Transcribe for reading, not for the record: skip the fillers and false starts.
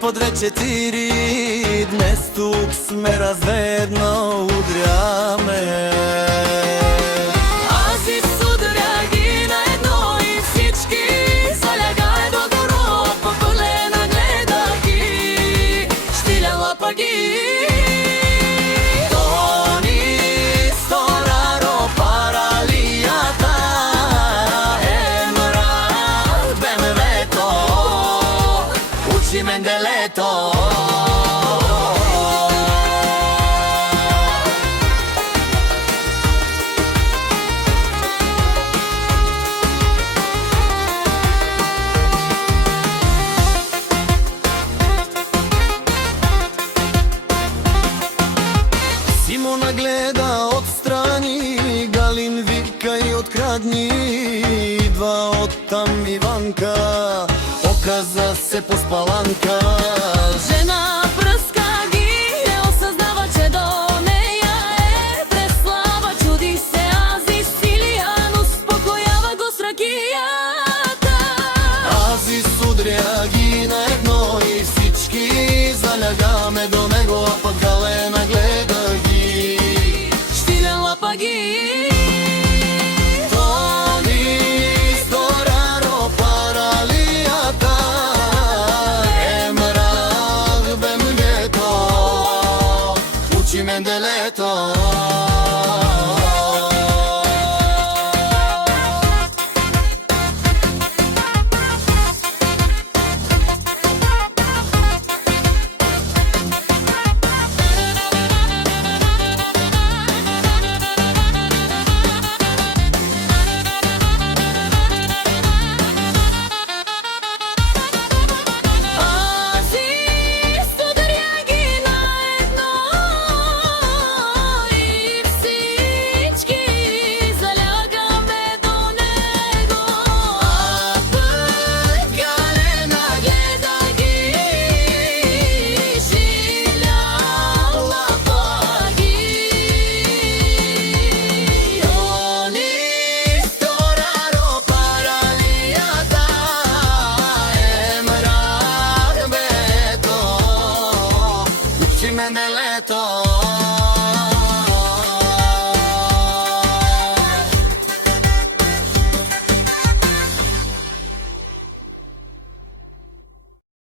по две, четири. Днес тук сме разедно удряме. Аз и сударя ги на едно и всички залягай до доро, попълена гледа ги, щиля лапа ги. Тони стораро паралията, емра БМВ-то, учи Менделето. Симона гледа отстрани, Галин вика и открадни. Идва оттам Иванка, оказа се по спаланка. Жена пръска ги, не осъзнава, че до нея е преслава. Чуди се Ази Силиян, успокоява го с ракията. Ази судря ги на едно и всички залягаме до него, а пък Галена гледа ги, Щиля лапа ги. Менделето. Mendelето.